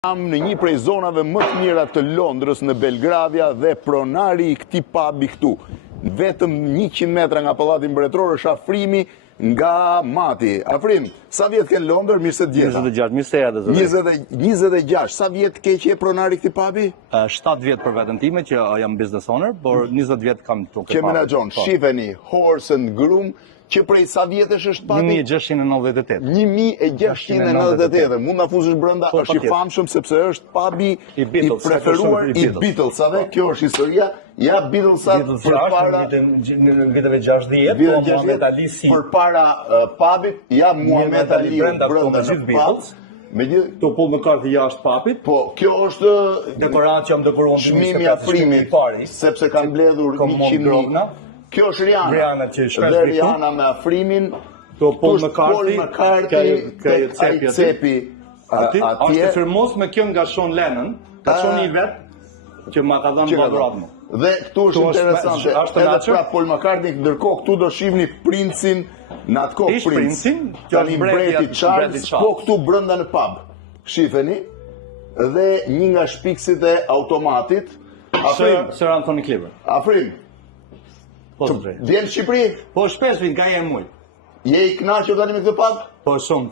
Jam në një prej zonave më të mira të Londrës në Belgravia dhe pronari i këtij pubi këtu. Vetëm 100 metra nga pallati mbretëror është afrimi nga mati. Afrim, sa vjet ke në Londër? Mirë se djeta. 26, mirë se erdhe zotëri. 26. Sa vjet ke që je pronari i këtij pubi? 7 vjet për veten time që jam business owner, por 20 vjet kam këtu. Që menaxhon, shifeni, Horse and Groom, që prej sa vjetësh është pubi? 1698. 1698. Mund na fuzësh brenda, është i famshëm sepse është pubi i preferuar i Beatlesave. Kjo është historia. Ja Beatlesat përpara në viteve 60, po Muhamet Ali si përpara pubit, ja Muhamet Ali brenda në Beatles. Megjithëse Paul McCartney jashtë papit. Po, kjo është dekorat që jam dekoruar çmimi i afrimit, sepse kanë mbledhur 100.000. Kjo është Rihanna që shpesh dhe Rihanna me afrimin. To Paul McCartney ka cepi atje. Është firmos me kjo nga Sean Lennon, ka Sean i vet që ma ka dhënë vallëratën. Dhe këtu është interesante. Edhe pra Paul McCartney, ndërkohë këtu do shihni princin në atë kohë princin, tani mbreti Charles, po këtu brenda në pub. Shifeni dhe një nga shpikësit e automatit, Sir Anthony Cleaver. Afrim. Vjen në Shqipëri? Po shpesh vin, ka jenë muj. Je i kënaqur tani me këtë pub? Po shumë.